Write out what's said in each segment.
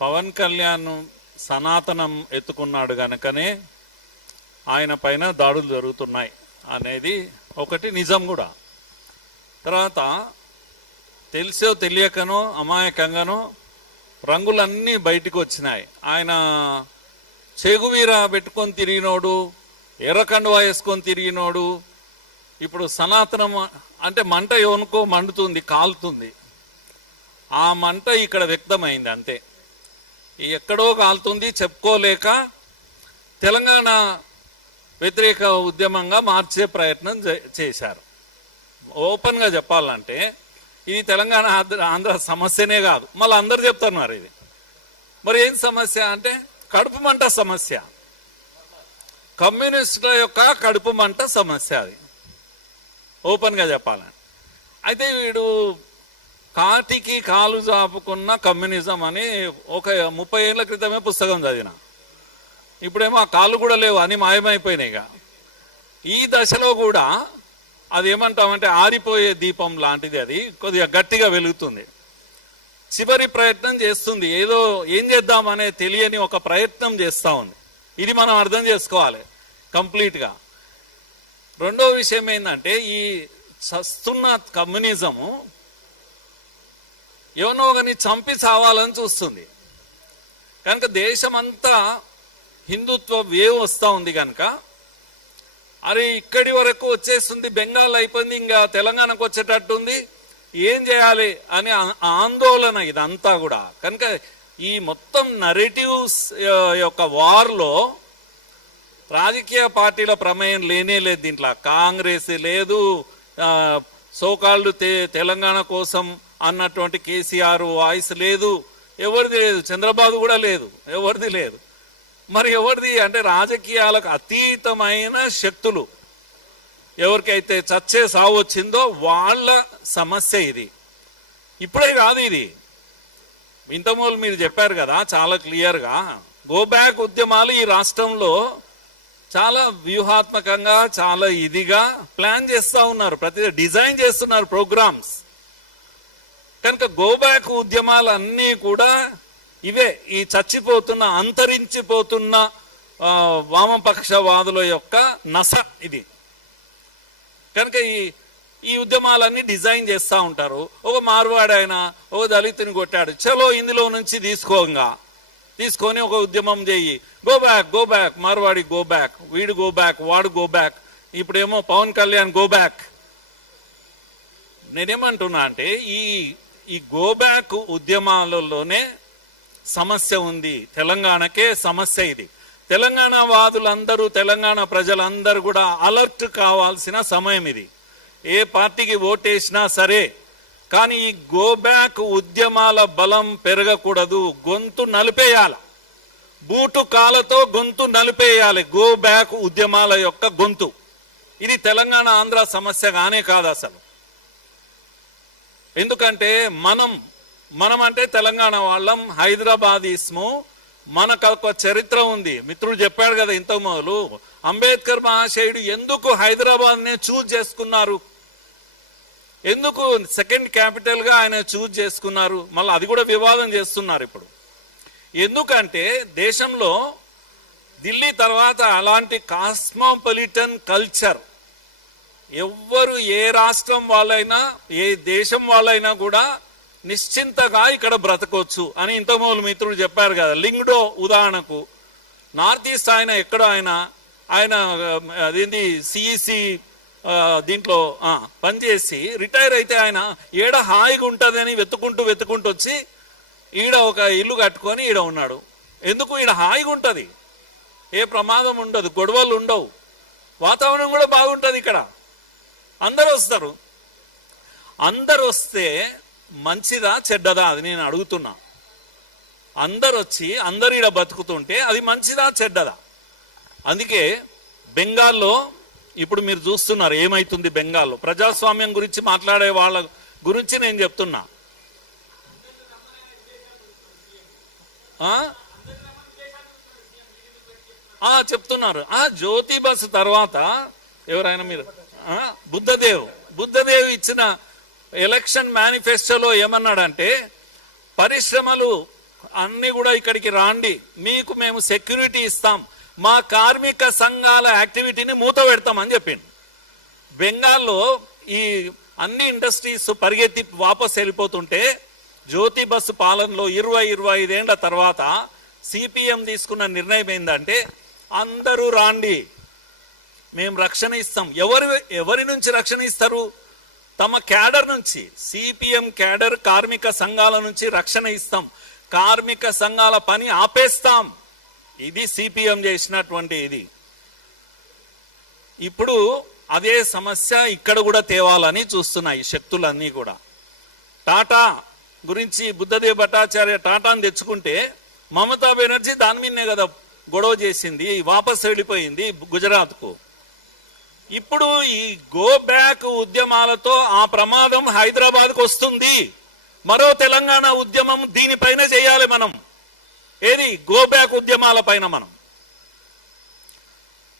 పవన్ కళ్యాణ్ సనాతనం ఎత్తుకున్నాడు గనకనే ఆయన పైన దాడులు జరుగుతున్నాయి అనేది ఒకటి నిజం కూడా. తర్వాత తెలిసో తెలియకనో అమాయకంగానో రంగులన్నీ బయటకు వచ్చినాయి. ఆయన చెగువీర పెట్టుకొని తిరిగినోడు, ఎర్రకండువా వేసుకొని తిరిగినోడు ఇప్పుడు సనాతనం అంటే మంట ఎవనుకో మండుతుంది, కాలుతుంది. ఆ మంట ఇక్కడ వ్యక్తమైంది అంతే. ఎక్కడో కాలుతుంది చెప్పుకోలేక తెలంగాణ వ్యతిరేక ఉద్యమంగా మార్చే ప్రయత్నం చేశారు. ఓపెన్గా చెప్పాలంటే ఇది తెలంగాణ ఆంధ్ర సమస్యనే కాదు, మళ్ళీ అందరు చెప్తున్నారు ఇది. మరి ఏం సమస్య అంటే కడుపు మంట సమస్య, కమ్యూనిస్టుల యొక్క కడుపు మంట సమస్య అది ఓపెన్గా చెప్పాలని. అయితే వీడు కాటికి కాలు చాపుకున్న కమ్యూనిజం అని ఒక 30 ఏళ్ల క్రితమే పుస్తకం చదివిన. ఇప్పుడేమో ఆ కాళ్ళు కూడా లేవు, అని మాయమైపోయినాయిగా. ఈ దశలో కూడా అది ఏమంటామంటే ఆరిపోయే దీపం లాంటిది, అది కొద్దిగా గట్టిగా వెలుగుతుంది, చివరి ప్రయత్నం చేస్తుంది, ఏదో ఏం చేద్దామనే తెలియని ఒక ప్రయత్నం చేస్తూ ఉంది. ఇది మనం అర్థం చేసుకోవాలి కంప్లీట్గా. రెండో విషయం ఏంటంటే ఈ చస్తున్న కమ్యూనిజము ఎవనో ఒకని చంపి చావాలని చూస్తుంది కనుక దేశమంతా హిందుత్వ వేవ్ వస్తూ ఉంది కనుక అరే ఇక్కడి వరకు వచ్చేస్తుంది, బెంగాల్ అయిపోయింది, ఇంకా తెలంగాణకు వచ్చేటట్టుంది, ఏం చేయాలి అని ఆందోళన ఇదంతా కూడా. కనుక ఈ మొత్తం నరేటివ్స్ యొక్క వార్లో రాజకీయ పార్టీల ప్రమేయం లేనే లేదు. దీంట్లో కాంగ్రెస్ లేదు, సోకాళ్ళు తెలంగాణ కోసం అన్నటువంటి కేసీఆర్ వాయిస్ లేదు, ఎవరిది లేదు, చంద్రబాబు కూడా లేదు, ఎవరిది లేదు. మరి ఎవరిది అంటే రాజకీయాలకు అతీతమైన శక్తులు ఎవరికైతే చచ్చే సావు వచ్చిందో వాళ్ళ సమస్య ఇది. ఇప్పుడే కాదు ఇది, ఇంతమూలు మీరు చెప్పారు కదా చాలా క్లియర్గా. గో బ్యాక్ ఉద్యమాలు ఈ రాష్ట్రంలో చాలా వ్యూహాత్మకంగా చాలా ఇదిగా ప్లాన్ చేస్తూ ఉన్నారు, ప్రతి డిజైన్ చేస్తున్నారు ప్రోగ్రామ్స్. కనుక గో బ్యాక్ ఉద్యమాలు అన్నీ కూడా ఇవే, ఈ చచ్చిపోతున్న అంతరించిపోతున్న వామపక్షవాదుల యొక్క నస ఇది. కనుక ఈ ఉద్యమాలన్నీ డిజైన్ చేస్తూ ఉంటారు. ఒక మార్వాడి ఆయన ఒక దళితుని కొట్టాడు, చలో ఇందులో నుంచి తీసుకొని ఒక ఉద్యమం చెయ్యి, go back Marwadi go back, వీడు గో బ్యాక్, వాడు గో బ్యాక్, ఇప్పుడేమో పవన్ కళ్యాణ్ గో బ్యాక్. నేనేమంటున్నా అంటే ఈ గో బ్యాక్ ఉద్యమాలలోనే సమస్య ఉంది, తెలంగాణకే సమస్య ఇది. తెలంగాణ వాదులందరూ, తెలంగాణ ప్రజలందరూ కూడా అలర్ట్ కావాల్సిన సమయం ఇది. ఏ పార్టీకి ఓటేసినా సరే, కానీ ఈ గో బ్యాక్ ఉద్యమాల బలం పెరగకూడదు, గొంతు నలిపేయాల, బూటు కాలతో గొంతు నలిపేయాలి గో బ్యాక్ ఉద్యమాల యొక్క గొంతు. ఇది తెలంగాణ ఆంధ్ర సమస్య గానే కాదు అసలు. ఎందుకంటే మనం అంటే తెలంగాణ వాళ్ళం, హైదరాబాద్ ఇస్ము, మనకు ఒక చరిత్ర ఉంది. మిత్రుడు చెప్పాడు కదా ఇంతకు మొదలు, అంబేద్కర్ మహాశయుడు ఎందుకు హైదరాబాద్ నే చూజ్ చేసుకున్నారు, ఎందుకు సెకండ్ క్యాపిటల్ గా ఆయన చూజ్ చేసుకున్నారు, మళ్ళీ అది కూడా వివాదం చేస్తున్నారు ఇప్పుడు. ఎందుకంటే దేశంలో ఢిల్లీ తర్వాత అలాంటి కాస్మోపాలిటన్ కల్చర్ ఎవ్వరు, ఏ రాష్ట్రం వాళ్ళైనా ఏ దేశం వాళ్ళైనా కూడా నిశ్చింతగా ఇక్కడ బ్రతకొచ్చు అని ఇంతకుముందు మిత్రుడు చెప్పారు కదా. లింగ్డో ఉదాహరణకు, నార్త్ ఈస్ట్ ఆయన ఎక్కడో ఆయన అదేంటి సిఈసి దీంట్లో పనిచేసి రిటైర్ అయితే ఆయన ఏడ హాయిగా ఉంటుంది అని వెతుకుంటూ వచ్చి ఈడ ఒక ఇల్లు కట్టుకొని ఈడ ఉన్నాడు. ఎందుకు? ఈడ హాయిగా ఉంటుంది, ఏ ప్రమాదం ఉండదు, గొడవలు ఉండవు, వాతావరణం కూడా బాగుంటుంది. ఇక్కడ అందరూ వస్తారు. అందరు వస్తే మంచిదా చెడ్డదా అది నేను అడుగుతున్నా. అందరు వచ్చి అందరు ఈడ బతుకుతుంటే అది మంచిదా చెడ్డదా? అందుకే బెంగాల్లో ఇప్పుడు మీరు చూస్తున్నారు ఏమైతుంది బెంగాల్లో. ప్రజాస్వామ్యం గురించి మాట్లాడే వాళ్ళ గురించి నేను చెప్తున్నా. చెప్తున్నారు. జ్యోతి బస్ తర్వాత ఎవరైనా మీరు బుద్ధదేవ్ ఇచ్చిన ఎలక్షన్ మేనిఫెస్టోలో ఏమన్నాడంటే పరిశ్రమలు అన్ని కూడా ఇక్కడికి రాండి, మీకు మేము సెక్యూరిటీ ఇస్తాం, మా కార్మిక సంఘాల యాక్టివిటీని మూత పెడతామని చెప్పింది. బెంగాల్లో ఈ అన్ని ఇండస్ట్రీస్ పరిగెత్తి వాపస్ వెళ్ళిపోతుంటే జ్యోతి బస్సు పాలనలో 20-25 ఏళ్ల తర్వాత సిపిఎం తీసుకున్న నిర్ణయం ఏంటంటే అందరూ రాండి, మేము రక్షణ ఇస్తాం. ఎవరి నుంచి రక్షణ ఇస్తారు? తమ క్యాడర్ నుంచి. సిపిఎం క్యాడర్ కార్మిక సంఘాల నుంచి రక్షణ ఇస్తాం, కార్మిక సంఘాల పని ఆపేస్తాం. ఇది సిపిఎం చేసినటువంటి ఇది. ఇప్పుడు అదే సమస్య ఇక్కడ కూడా తేవాలని చూస్తున్నాయి శక్తులన్నీ కూడా. టాటా గురించి బుద్ధదేవ్ భట్టాచార్య టాటాను తెచ్చుకుంటే మమతా బెనర్జీ దాని మీదనే కదా గొడవ చేసింది, వాపస్ వెళ్ళిపోయింది గుజరాత్కు. ఇప్పుడు ఈ గో బ్యాక్ ఉద్యమాలతో ఆ ప్రమాదం హైదరాబాద్కు వస్తుంది. మరో తెలంగాణ ఉద్యమం దీనిపైన చేయాలి మనం. ఏది? గో బ్యాక్ ఉద్యమాల పైన మనం.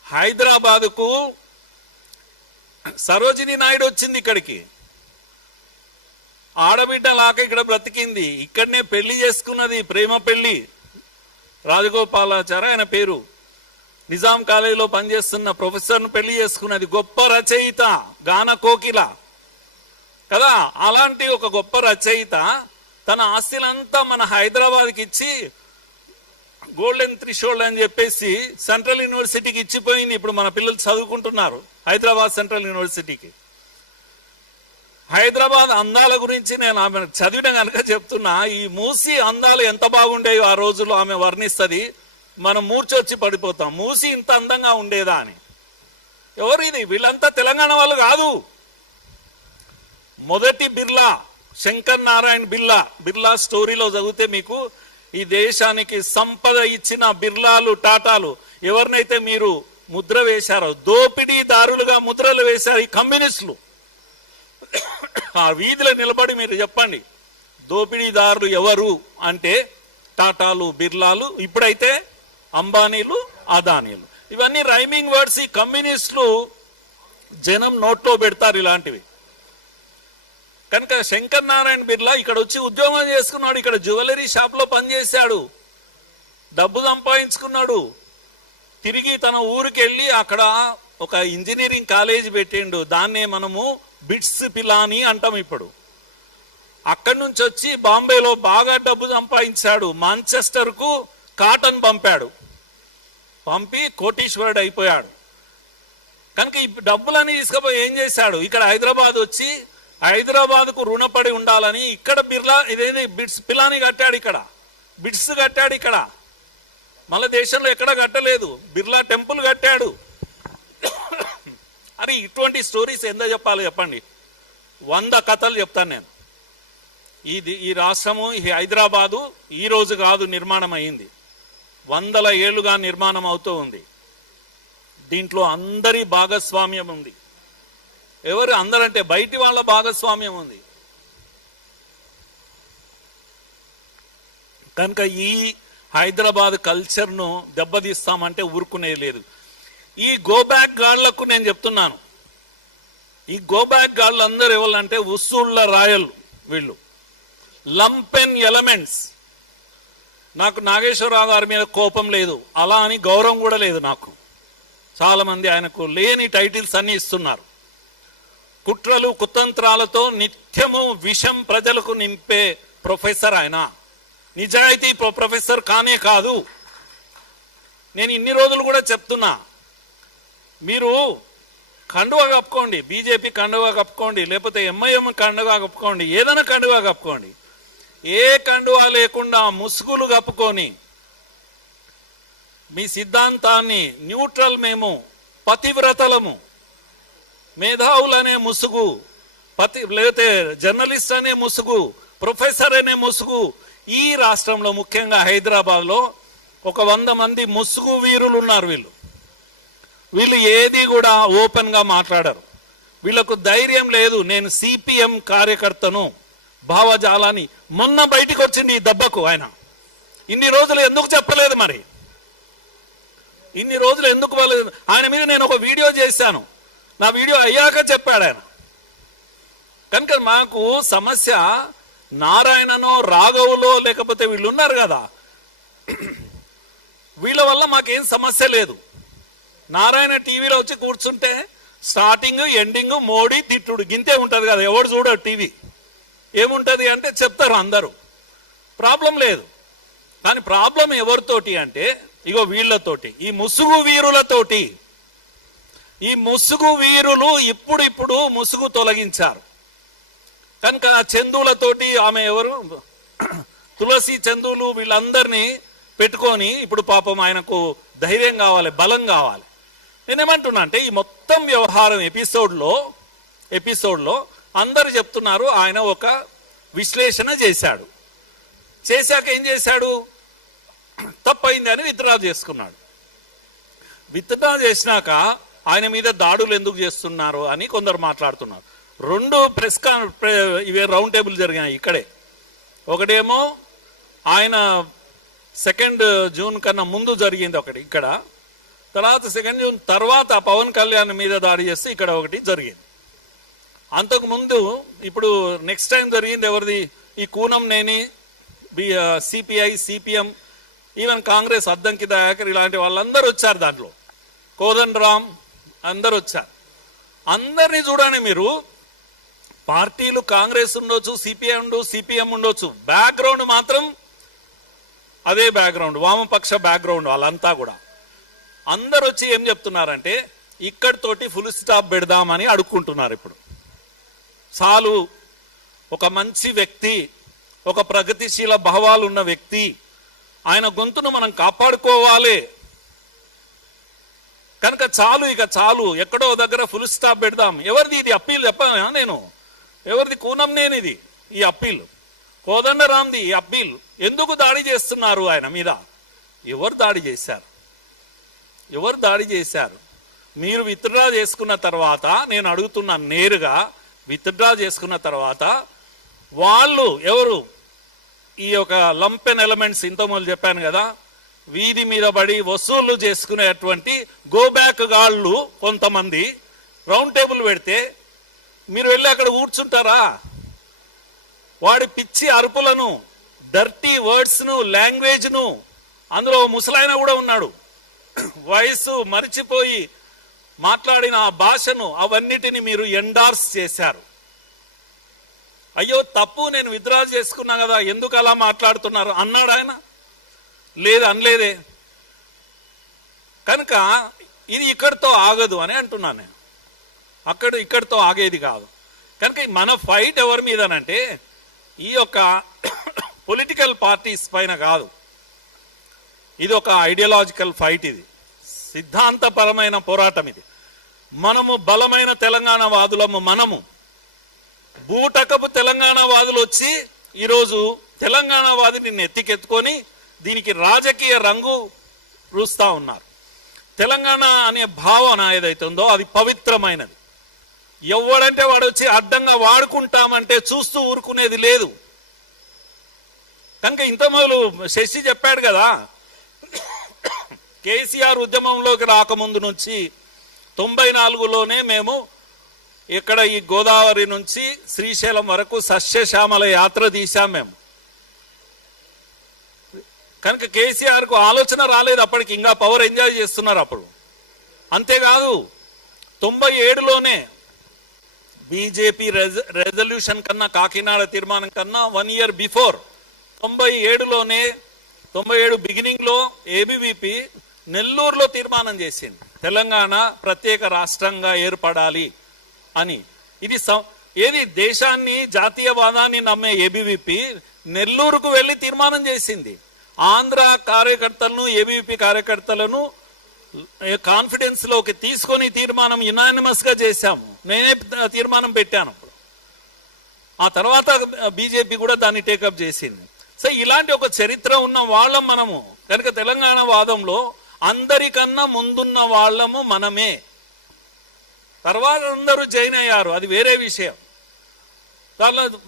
హైదరాబాద్కు సరోజిని నాయుడు వచ్చింది, ఇక్కడికి ఆడబిడ్డ లాక ఇక్కడ బ్రతికింది, ఇక్కడనే పెళ్లి చేసుకున్నది, ప్రేమ పెళ్లి. రాజగోపాలాచారి ఆయన పేరు, నిజాం కాలేజీలో పనిచేస్తున్న ప్రొఫెసర్ను పెళ్లి చేసుకున్నది. గొప్ప రచయిత, గాన కోకిల కదా. అలాంటి ఒక గొప్ప రచయిత తన ఆస్తిలంతా మన హైదరాబాద్కి ఇచ్చి గోల్డెన్ త్రిషోల్డ్ అని చెప్పేసి సెంట్రల్ యూనివర్సిటీకి ఇచ్చిపోయింది. ఇప్పుడు మన పిల్లలు చదువుకుంటున్నారు హైదరాబాద్ సెంట్రల్ యూనివర్సిటీకి. హైదరాబాద్ అందాల గురించి నేను ఆమె చదివిన కనుక చెప్తున్నా. ఈ మూసి అందాలు ఎంత బాగుండేవి ఆ రోజుల్లో ఆమె వర్ణిస్తుంది. మనం మూర్చొచ్చి పడిపోతాం, మూసి ఇంత అందంగా ఉండేదా అని. ఎవరు ఇది? వీళ్ళంతా తెలంగాణ వాళ్ళు కాదు. మొదటి బిర్లా శంకర్ నారాయణ బిర్లా స్టోరీలో చదివితే మీకు ఈ దేశానికి సంపద ఇచ్చిన బిర్లాలు, టాటాలు ఎవరినైతే మీరు ముద్ర వేశారో, దోపిడీదారులుగా ముద్రలు వేశారు ఈ కమ్యూనిస్టులు. ఆ వీధిలో నిలబడి మీరు చెప్పండి దోపిడీదారులు ఎవరు అంటే టాటాలు, బిర్లాలు, ఇప్పుడైతే అంబానీలు, అదానీలు. ఇవన్నీ రైమింగ్ వర్డ్స్. ఈ కమ్యూనిస్టులు జనం నోట్లో పెడతారు ఇలాంటివి. కనుక శంకర్ నారాయణ బిర్లా ఇక్కడ వచ్చి ఉద్యోగం చేసుకున్నాడు, ఇక్కడ జ్యువెలరీ షాప్లో పనిచేశాడు, డబ్బు సంపాదించుకున్నాడు. తిరిగి తన ఊరికి వెళ్ళి అక్కడ ఒక ఇంజనీరింగ్ కాలేజీ పెట్టిండు. దాన్నే మనము బిట్స్ పిలానీ అంటాం ఇప్పుడు. అక్కడి నుంచి వచ్చి బాంబేలో బాగా డబ్బు సంపాదించాడు. మాంచెస్టర్కు కాటన్ పంపి కోటీశ్వరుడు అయిపోయాడు. కనుక ఈ డబ్బులని తీసుకుపోయి ఏం చేశాడు? ఇక్కడ హైదరాబాద్ వచ్చి హైదరాబాద్కు రుణపడి ఉండాలని ఇక్కడ బిర్లా ఇదేది బిట్స్ పిలానీ కట్టాడు, ఇక్కడ బిట్స్ కట్టాడు. ఇక్కడ మళ్ళీ దేశంలో ఎక్కడ కట్టలేదు. బిర్లా టెంపుల్ కట్టాడు. అరే ఇటువంటి స్టోరీస్ ఎంత చెప్పాలి చెప్పండి? 100 కథలు చెప్తాను నేను. ఈ రాష్ట్రము, ఈ హైదరాబాదు ఈ రోజు కాదు నిర్మాణం అయింది, 100 ఏళ్లుగా నిర్మాణం అవుతూ ఉంది. దీంట్లో అందరి భాగస్వామ్యం ఉంది. ఎవరు అందరంటే బయటి వాళ్ళ భాగస్వామ్యం ఉంది. కనుక ఈ హైదరాబాద్ కల్చర్ను దెబ్బతీస్తామంటే ఊరుకునేది లేదు. ఈ గోబ్యాక్ గాళ్లకు నేను చెప్తున్నాను, ఈ గోబ్యాక్ గాళ్ళు అందరూ ఎవరంటే ఉస్సుళ్ళ రాయలు, వీళ్ళు లంపెన్ ఎలిమెంట్స్. నాకు నాగేశ్వరరావు గారి మీద కోపం లేదు, అలా అని గౌరవం కూడా లేదు నాకు. చాలా మంది ఆయనకు లేని టైటిల్స్ అన్ని ఇస్తున్నారు. కుట్రలు కుతంత్రాలతో నిత్యము విషం ప్రజలకు నింపే ప్రొఫెసర్ ఆయన. నిజాయితీ ప్రొఫెసర్ కానే కాదు. నేను ఇన్ని రోజులు కూడా చెప్తున్నా, మీరు కండువా కప్పుకోండి, బీజేపీ కండువా కప్పుకోండి, లేకపోతే ఎంఐఎం కండువా కప్పుకోండి, ఏదైనా కండువా కప్పుకోండి. ఏ కండువా లేకుండా ముసుగులు కప్పుకొని మీ సిద్ధాంతాన్ని న్యూట్రల్, మేము పతివ్రతలము, మేధావులనే ముసుగు, లేకపోతే జర్నలిస్ట్ అనే ముసుగు, ప్రొఫెసర్ అనే ముసుగు. ఈ రాష్ట్రంలో ముఖ్యంగా హైదరాబాద్లో ఒక 100 మంది ముసుగు వీరులు ఉన్నారు. వీళ్ళు ఏది కూడా ఓపెన్ గా మాట్లాడరు. వీళ్ళకు ధైర్యం లేదు. నేను సిపిఎం కార్యకర్తను, భావజాలాన్ని మొన్న బయటికి వచ్చింది ఈ దెబ్బకు. ఆయన ఇన్ని రోజులు ఎందుకు చెప్పలేదు? మరి ఇన్ని రోజులు ఎందుకు వాళ్ళలేదు? ఆయన మీద నేను ఒక వీడియో చేశాను, నా వీడియో అయ్యాక చెప్పాడు ఆయన. కనుక మాకు సమస్య నారాయణనో రాఘవులో లేకపోతే వీళ్ళు ఉన్నారు కదా, వీళ్ళ వల్ల మాకేం సమస్య లేదు. నారాయణ టీవీలో వచ్చి కూర్చుంటే స్టార్టింగ్ ఎండింగ్ మోడీ తిట్టుడు గింతే ఉంటుంది కదా, ఎవడు చూడడు టీవీ. ఏముంటుంది అంటే చెప్తారు అందరూ, ప్రాబ్లం లేదు. కానీ ప్రాబ్లం ఎవరితోటి అంటే ఇగో వీళ్ళతోటి, ఈ ముసుగు వీరులతోటి. ఈ ముసుగు వీరులు ఇప్పుడు ముసుగు తొలగించారు కనుక చందులతోటి, ఆమె ఎవరు తులసి చందులు వీళ్ళందరినీ పెట్టుకొని ఇప్పుడు పాపం ఆయనకు ధైర్యం కావాలి, బలం కావాలి. నేనేమంటున్నా అంటే ఈ మొత్తం వ్యవహారం ఎపిసోడ్లో అందరు చెప్తున్నారు ఆయన ఒక విశ్లేషణ చేశాడు. చేశాక ఏం చేశాడు, తప్పైంది అని విత్డ్రా చేసుకున్నాడు. విత్డ్రా చేసినాక ఆయన మీద దాడులు ఎందుకు చేస్తున్నారు అని కొందరు మాట్లాడుతున్నారు. 2 ఇవే రౌండ్ టేబుల్ జరిగాయి ఇక్కడే. ఒకటేమో ఆయన 2 జూన్ కన్నా ముందు జరిగింది ఒకటి ఇక్కడ, తర్వాత 2 జూన్ తర్వాత పవన్ కళ్యాణ్ మీద దాడి చేస్తే ఇక్కడ ఒకటి జరిగింది. అంతకుముందు ఇప్పుడు నెక్స్ట్ టైం జరిగింది ఎవరిది, ఈ Kunamneni, CPI, CPM, even Congress Addanki Dayakar ఇలాంటి వాళ్ళందరూ వచ్చారు. దాంట్లో కోదండరామ్ అందరు వచ్చారు. అందరినీ చూడండి మీరు, పార్టీలు కాంగ్రెస్ ఉండొచ్చు, సిపిఎం ఉండొచ్చు, బ్యాక్గ్రౌండ్ మాత్రం అదే బ్యాక్గ్రౌండ్, వామపక్ష బ్యాక్గ్రౌండ్ వాళ్ళంతా కూడా. అందరు వచ్చి ఏం చెప్తున్నారంటే ఇక్కడితోటి ఫుల్ స్టాప్ పెడదామని అడుక్కుంటున్నారు. ఇప్పుడు చాలు, ఒక మంచి వ్యక్తి, ఒక ప్రగతిశీల భావాలు ఉన్న వ్యక్తి, ఆయన గొంతును మనం కాపాడుకోవాలి కనుక చాలు, ఇక చాలు, ఎక్కడో దగ్గర ఫుల్ స్టాప్ పెడదాం. ఎవరిది ఇది అప్పీల్ చెప్పానా నేను, ఎవరిది కూనంనేనిది ఈ అప్పీల్, కోదండరామ్ది ఈ అప్పీల్. ఎందుకు దాడి చేస్తున్నారు ఆయన మీద, ఎవరు దాడి చేశారు? మీరు విత్డ్రా చేసుకున్న తర్వాత నేను అడుగుతున్నాను నేరుగా, విత్డ్రా చేసుకున్న తర్వాత వాళ్ళు ఎవరు, ఈ యొక్క లంపెన్ ఎలిమెంట్స్ ఇంతకుముందు చెప్పాను కదా, వీధి మీద పడి వసూళ్లు చేసుకునేటువంటి గోబ్యాక్ గాళ్ళు కొంతమంది రౌండ్ టేబుల్ పెడితే మీరు వెళ్ళి అక్కడ కూర్చుంటారా? వాడి పిచ్చి అరుపులను, డర్టీ వర్డ్స్ను, లాంగ్వేజ్ను, అందులో ముసలాయన కూడా ఉన్నాడు, వయసు మరిచిపోయి మాట్లాడిన ఆ భాషను, అవన్నిటిని మీరు ఎండార్స్ చేశారు. అయ్యో తప్పు, నేను విత్డ్రా చేసుకున్నా కదా, ఎందుకు అలా మాట్లాడుతున్నారు అన్నాడు ఆయన? లేదు, అనలేదే. కనుక ఇది ఇక్కడితో ఆగదు అని అంటున్నాను నేను, ఇక్కడితో ఆగేది కాదు. కనుక మన ఫైట్ ఎవరి మీదనంటే ఈ యొక్క పొలిటికల్ పార్టీస్ పైన కాదు, ఇది ఒక ఐడియాలజికల్ ఫైట్, ఇది సిద్ధాంతపరమైన పోరాటం. ఇది మనము బలమైన తెలంగాణ వాదులము, మనము బూటకపు తెలంగాణ వాదులు వచ్చి ఈరోజు తెలంగాణ వాదిని నెత్తికెత్తుకొని దీనికి రాజకీయ రంగు పూస్తా ఉన్నారు. తెలంగాణ అనే భావన ఏదైతే ఉందో అది పవిత్రమైనది. ఎవడంటే వాడు వచ్చి అడ్డంగా వాడుకుంటామంటే చూస్తూ ఊరుకునేది లేదు. కనుక ఇంత మొదలు శశి చెప్పాడు కదా, కేసీఆర్ ఉద్యమంలోకి రాకముందు నుంచి 94లోనే మేము ఇక్కడ ఈ గోదావరి నుంచి శ్రీశైలం వరకు సస్యశ్యామల యాత్ర తీశాం మేము. కనుక కేసీఆర్కు ఆలోచన రాలేదు అప్పటికి, ఇంకా పవర్ ఎంజాయ్ చేస్తున్నారు అప్పుడు. అంతేకాదు 97లోనే బీజేపీ రెజల్యూషన్ కన్నా, కాకినాడ తీర్మానం కన్నా 1 year బిఫోర్ 97లోనే 97 బిగినింగ్లో ఏబీవీపీ నెల్లూరులో తీర్మానం చేసింది తెలంగాణ ప్రత్యేక రాష్ట్రంగా ఏర్పడాలి అని. ఇది ఏది దేశాన్ని, జాతీయవాదాన్ని నమ్మే ఏబీవీపీ నెల్లూరుకు వెళ్ళి తీర్మానం చేసింది. ఆంధ్ర కార్యకర్తలను, ఏబీవీపీ కార్యకర్తలను కాన్ఫిడెన్స్ లోకి తీసుకొని తీర్మానం యునానిమస్ గా చేశాము. నేనే తీర్మానం పెట్టాను. ఆ తర్వాత బీజేపీ కూడా దాన్ని టేకప్ చేసింది. సో ఇలాంటి ఒక చరిత్ర ఉన్న వాళ్ళం మనము. కనుక తెలంగాణ వాదంలో అందరికన్నా ముందున్న వాళ్ళము మనమే. తర్వాత అందరూ జైన్ అయ్యారు, అది వేరే విషయం.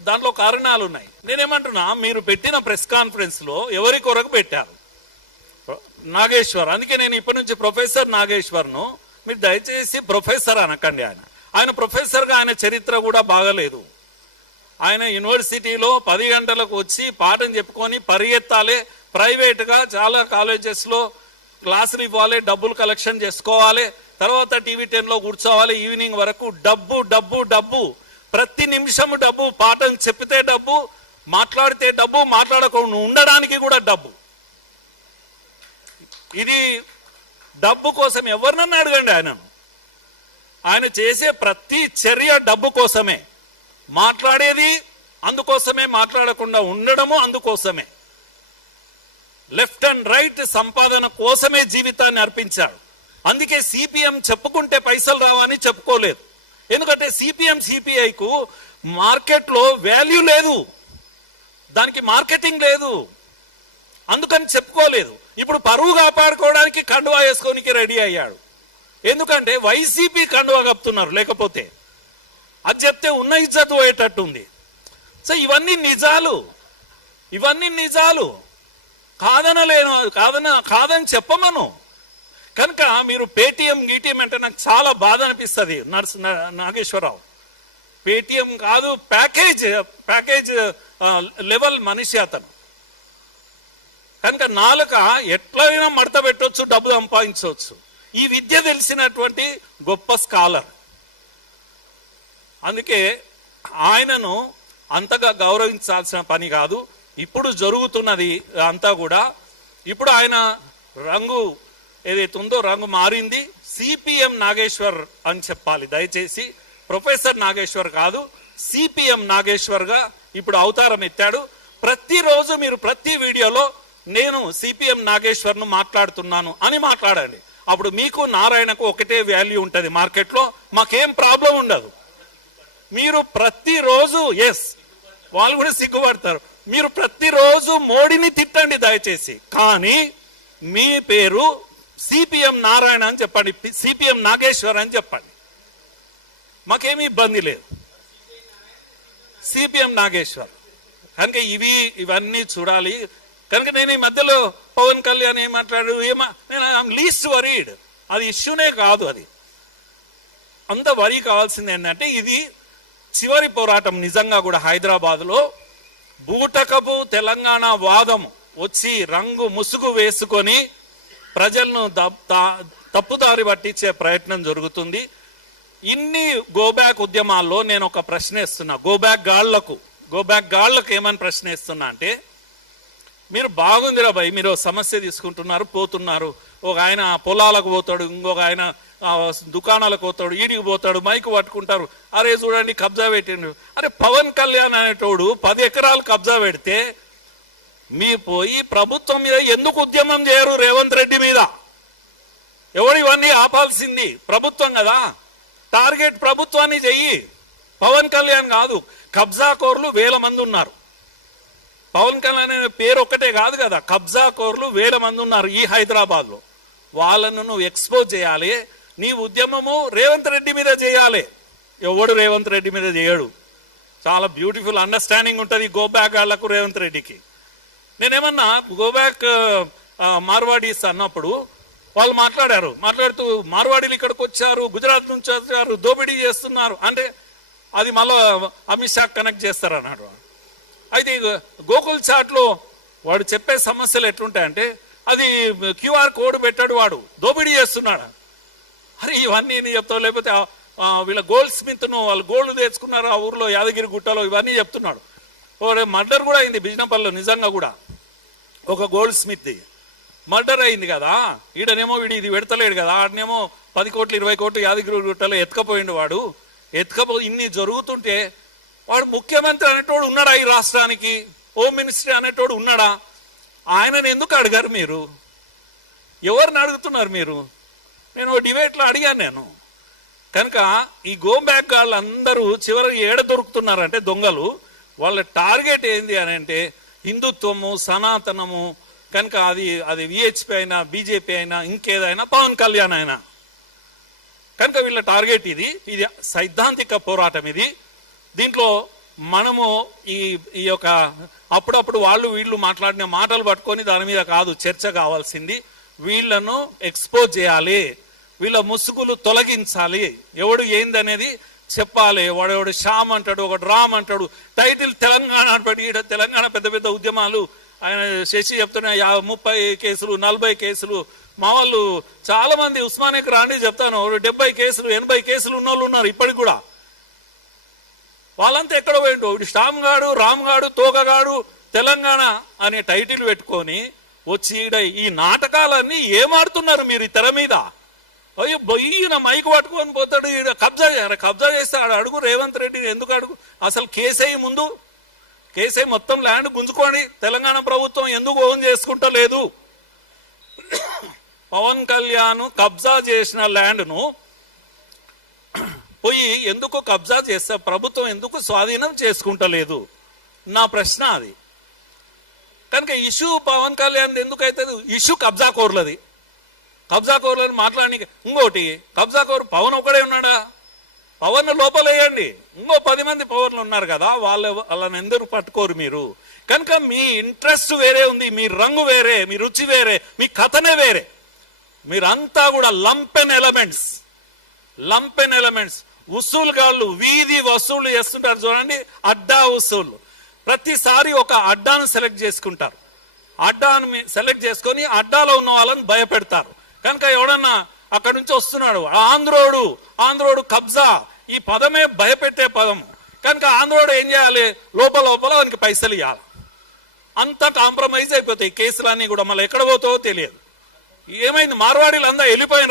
దాంట్లో కారణాలు ఉన్నాయి. నేనేమంటున్నా, మీరు పెట్టిన ప్రెస్ కాన్ఫరెన్స్ లో ఎవరి కొరకు పెట్టారు? నాగేశ్వర్. అందుకే నేను ఇప్పటి నుంచి ప్రొఫెసర్ నాగేశ్వర్ను, మీరు దయచేసి ప్రొఫెసర్ అనకండి. ఆయన ప్రొఫెసర్గా ఆయన చరిత్ర కూడా బాగలేదు. ఆయన యూనివర్సిటీలో 10 గంటలకు వచ్చి పాఠం చెప్పుకొని పరిగెత్తాలి, ప్రైవేట్గా చాలా కాలేజెస్లో క్లాసులు ఇవ్వాలి, డబ్బులు కలెక్షన్ చేసుకోవాలి, తర్వాత టీవీ 10లో కూర్చోవాలి, ఈవినింగ్ వరకు డబ్బు డబ్బు డబ్బు, ప్రతి నిమిషము డబ్బు, పాఠం చెప్పితే డబ్బు, మాట్లాడితే డబ్బు, మాట్లాడకుండా ఉండడానికి కూడా డబ్బు. ఇది డబ్బు కోసం ఎవరినన్నా అడగండి ఆయనను. ఆయన చేసే ప్రతి చర్య డబ్బు కోసమే, మాట్లాడేది అందుకోసమే, మాట్లాడకుండా ఉండడము అందుకోసమే, లెఫ్ట్ అండ్ రైట్ సంపాదన కోసమే జీవితాన్ని అర్పించాడు. అందుకే సిపిఎం చెప్పుకుంటే పైసలు రావని చెప్పుకోలేదు. ఎందుకంటే సిపిఎం సిపిఐకు మార్కెట్లో వాల్యూ లేదు, దానికి మార్కెటింగ్ లేదు, అందుకని చెప్పుకోలేదు. ఇప్పుడు పరువు కాపాడుకోవడానికి కండువా వేసుకోనికి రెడీ అయ్యాడు. ఎందుకంటే వైసీపీ కండువా కప్పుతున్నారు, లేకపోతే అది చెప్తే ఉన్న ఇజ్జత్ పోయేటట్టుంది. సో ఇవన్నీ నిజాలు, ఇవన్నీ నిజాలు, కాదనలేను, కాదని చెప్పమను. కనుక మీరు పేటీఎం గీటీఎం అంటే నాకు చాలా బాధ అనిపిస్తుంది. నాగేశ్వరరావు పేటీఎం కాదు, ప్యాకేజ్ లెవెల్ మనిషి అతను. కనుక నాలుక ఎట్లయినా మడత పెట్టవచ్చు, డబ్బు సంపాదించవచ్చు. ఈ విద్య తెలిసినటువంటి గొప్ప స్కాలర్. అందుకే ఆయనను అంతగా గౌరవించాల్సిన పని కాదు. ఇప్పుడు జరుగుతున్నది అంతా కూడా, ఇప్పుడు ఆయన రంగు ఏదైతే ఉందో రంగు మారింది. సిపిఎం నాగేశ్వర్ అని చెప్పాలి దయచేసి, ప్రొఫెసర్ నాగేశ్వర్ కాదు, సిపిఎం నాగేశ్వర్గా ఇప్పుడు అవతారం ఎత్తాడు. ప్రతిరోజు మీరు ప్రతి వీడియోలో నేను సిపిఎం నాగేశ్వర్ను మాట్లాడుతున్నాను అని మాట్లాడండి. అప్పుడు మీకు నారాయణకు ఒకటే వాల్యూ ఉంటుంది మార్కెట్లో, మాకేం ప్రాబ్లం ఉండదు. మీరు ప్రతిరోజు వాళ్ళు కూడా సిగ్గుపడతారు. మీరు ప్రతిరోజు మోడీని తిట్టండి దయచేసి, కానీ మీ పేరు సిపిఎం నారాయణ అని చెప్పండి, సిపిఎం నాగేశ్వర్ అని చెప్పండి, మాకేమీ ఇబ్బంది లేదు. సిపిఎం నాగేశ్వర్ కనుక ఇవన్నీ చూడాలి. కనుక నేను ఈ మధ్యలో పవన్ కళ్యాణ్ ఏం మాట్లాడు, నేను ఐఎమ్ లీస్ట్ వరీడ్, అది ఇష్యూనే కాదు. అది అంత వరీ కావాల్సింది ఏంటంటే ఇది చివరి పోరాటం. నిజంగా కూడా హైదరాబాద్లో బూటకపు తెలంగాణ వాదము వచ్చి రంగు ముసుగు వేసుకొని ప్రజలను తప్పుదారి పట్టించే ప్రయత్నం జరుగుతుంది. ఇన్ని గోబ్యాక్ ఉద్యమాల్లో నేను ఒక ప్రశ్న ఇస్తున్నా, గోబ్యాక్ గాళ్లకు ఏమని ప్రశ్న ఇస్తున్నా అంటే, మీరు బాగుందిరా భయ్, మీరు సమస్య తీసుకుంటున్నారు, పోతున్నారు, ఒక ఆయన పొలాలకు పోతాడు, ఇంకొక ఆయన దుకాణాలకు పోతాడు, ఈడికి పోతాడు, మైకు పట్టుకుంటారు, అరే చూడండి కబ్జా పెట్టిండు. అరే పవన్ కళ్యాణ్ అనేటోడు 10 ఎకరాలు కబ్జా పెడితే మీరు పోయి ప్రభుత్వం మీద ఎందుకు ఉద్యమం చేయరు? రేవంత్ రెడ్డి మీద ఎవరు ఇవన్నీ ఆపాల్సింది? ప్రభుత్వం కదా, టార్గెట్ ప్రభుత్వాన్ని చెయ్యి, పవన్ కళ్యాణ్ కాదు. కబ్జా కోర్లు 1000 మంది ఉన్నారు. పవన్ కళ్యాణ్ అనే పేరు ఒక్కటే కాదు కదా, కబ్జా కోర్లు 1000 మంది ఉన్నారు ఈ హైదరాబాద్లో. వాళ్ళను నువ్వు ఎక్స్పోజ్ చేయాలి. నీ ఉద్యమము రేవంత్ రెడ్డి మీద చేయాలి. ఎవడు రేవంత్ రెడ్డి మీద చేయడు. చాలా బ్యూటిఫుల్ అండర్స్టాండింగ్ ఉంటుంది గోబ్యాక్ వాళ్ళకు రేవంత్ రెడ్డికి. నేనేమన్నా గోబ్యాక్ మార్వాడీస్ అన్నప్పుడు వాళ్ళు మాట్లాడుతూ మార్వాడీలు ఇక్కడికి వచ్చారు, గుజరాత్ నుంచి వచ్చారు, దోపిడీ చేస్తున్నారు అంటే అది మళ్ళీ అమిత్ షా కనెక్ట్ చేస్తారు అన్నాడు. అయితే గోకుల్ చాట్లో వాడు చెప్పే సమస్యలు ఎట్లుంటాయంటే, అది క్యూఆర్ కోడ్ పెట్టాడు, వాడు దోపిడీ చేస్తున్నాడు. అరే ఇవన్నీ నేను చెప్తావు, లేకపోతే వీళ్ళ గోల్డ్ స్మిత్ను వాళ్ళు గోల్డ్ తెచ్చుకున్నారు ఆ ఊర్లో యాదగిరి గుట్టలో, ఇవన్నీ చెప్తున్నాడు. మర్డర్ కూడా అయింది బిజినపల్లిలో, నిజంగా కూడా ఒక గోల్డ్ స్మిత్ మర్డర్ అయింది కదా. ఈడనేమో ఇది పెడతలేడు కదా, ఆడనేమో 10 కోట్లు 20 కోట్లు యాదగిరి గుట్టలో ఎత్తుకపోయిండు. వాడు ఇన్ని జరుగుతుంటే వాడు ముఖ్యమంత్రి అనేటోడు ఉన్నాడా ఈ రాష్ట్రానికి? హోమ్ మినిస్టర్ అనేటోడు ఉన్నాడా? ఆయనను ఎందుకు అడిగారు మీరు? ఎవరిని అడుగుతున్నారు మీరు? నేను డిబేట్లో అడిగాను నేను. కనుక ఈ గోబ్యాక్ వాళ్ళందరూ చివరికి ఏడ దొరుకుతున్నారంటే దొంగలు, వాళ్ళ టార్గెట్ ఏంది అని అంటే హిందుత్వము, సనాతనము. కనుక అది విహెచ్పి అయినా, బీజేపీ అయినా, ఇంకేదైనా, పవన్ కళ్యాణ్ అయినా. కనుక వీళ్ళ టార్గెట్ ఇది సైద్ధాంతిక పోరాటం ఇది. దీంట్లో మనము ఈ యొక్క అప్పుడప్పుడు వాళ్ళు వీళ్ళు మాట్లాడిన మాటలు పట్టుకొని దాని మీద కాదు చర్చ కావాల్సింది. వీళ్ళను ఎక్స్పోజ్ చేయాలి, వీళ్ళ ముసుగులు తొలగించాలి, ఎవడు ఏందనేది చెప్పాలి. వాడెవడు శ్యామ్ అంటాడు, ఒకడు రామ్ అంటాడు, టైటిల్ తెలంగాణ అంటాడు. ఈడ తెలంగాణ పెద్ద పెద్ద ఉద్యమాలు ఆయన శశి చెప్తున్నా 30 కేసులు 40 కేసులు. మా వాళ్ళు చాలా మంది ఉస్మానియాకి రాండి చెప్తాను, 70 కేసులు 80 కేసులు ఉన్నోళ్ళు ఉన్నారు ఇప్పటికి కూడా. వాళ్ళంతా ఎక్కడ పోయిండు? శ్యామ్ గాడు, రామ్ గాడు, తోకగాడు తెలంగాణ అనే టైటిల్ పెట్టుకొని వచ్చి ఈడ ఈ నాటకాలన్నీ ఏమాడుతున్నారు మీరు ఈ తెర మీద. అయ్యో ఈయన మైకు పట్టుకొని పోతాడు, ఈడ కబ్జా చేస్తే అడుగు రేవంత్ రెడ్డి ఎందుకు అడుగు? అసలు కేసీ ముందు కేసీ మొత్తం ల్యాండ్ గుంజుకొని తెలంగాణ ప్రభుత్వం ఎందుకు ఓన్ చేసుకుంటా లేదు? పవన్ కళ్యాణ్ కబ్జా చేసిన ల్యాండ్ను పోయి ఎందుకు కబ్జా చేస్తే ప్రభుత్వం ఎందుకు స్వాధీనం చేసుకుంటలేదు? నా ప్రశ్న అది. కనుక ఇష్యూ పవన్ కళ్యాణ్ ఎందుకు అవుతుంది? ఇష్యూ కబ్జా కోర్లది. కబ్జా కోర్లని మాట్లాడి ఇంకోటి కబ్జా కోరు పవన్ ఒకడే ఉన్నాడా? పవన్ లోపలేయండి, ఇంకో 10 మంది పవర్లు ఉన్నారు కదా, వాళ్ళని ఎందుకు పట్టుకోరు మీరు? కనుక మీ ఇంట్రెస్ట్ వేరే ఉంది, మీ రంగు వేరే, మీ రుచి వేరే, మీ కథనే వేరే. మీరంతా కూడా లంపెన్ ఎలిమెంట్స్ వసూలుగాళ్ళు వీధి వసూళ్లు చేస్తుంటారు చూడండి, అడ్డా వసూళ్లు. ప్రతిసారి ఒక అడ్డాను సెలెక్ట్ చేసుకుంటారు, అడ్డాను సెలెక్ట్ చేసుకొని అడ్డాలో ఉన్న వాళ్ళని భయపెడతారు. కనుక ఎవడన్నా అక్కడి నుంచి వస్తున్నాడు, ఆంధ్రోడు కబ్జా, ఈ పదమే భయపెట్టే పదం. కనుక ఆంధ్రోడు ఏం చేయాలి? లోపల వానికి పైసలు ఇవ్వాలి. అంతా కాంప్రమైజ్ అయిపోతాయి కేసులన్నీ కూడా. మళ్ళీ ఎక్కడ పోతావో తెలియదు. ఏమైంది? మార్వాడీలు అందరూ వెళ్ళిపోయిన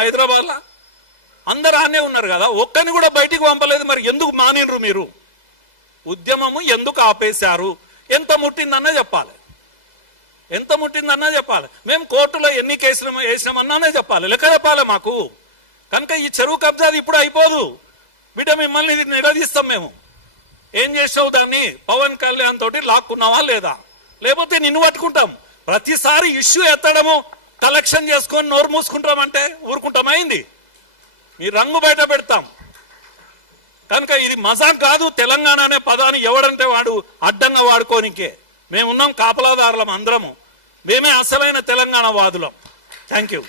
హైదరాబాద్లో అందరూ ఆనే ఉన్నారు కదా, ఒక్కని కూడా బయటికి పంపలేదు. మరి ఎందుకు మానినరు మీరు? ఉద్యమము ఎందుకు ఆపేశారు? ఎంత ముట్టిందన్నా చెప్పాలి. మేము కోర్టులో ఎన్ని కేసులు వేసినామన్నానే చెప్పాలి, లెక్క చెప్పాలి మాకు. కనుక ఈ చెరువు కబ్జాది ఇప్పుడు అయిపోదు బిడ్డ, మిమ్మల్ని నిలదీస్తాం మేము. ఏం చేసావు దాన్ని? పవన్ కళ్యాణ్ తోటి లాక్కున్నావా లేదా? లేకపోతే నిన్ను పట్టుకుంటాం. ప్రతిసారి ఇష్యూ ఎత్తడము, కలెక్షన్ చేసుకొని నోరు మూసుకుంటామంటే ఊరుకుంటామైంది? మీ రంగు బయట పెడతాం. కనుక ఇది మజాక్ కాదు. తెలంగాణ అనే పదాన్ని ఎవడంటే వాడు అడ్డంగా వాడుకోనికే. మేమున్నాం కాపలాదారులం అందరము. మేమే అసలైన తెలంగాణ వాదులం. Thank you.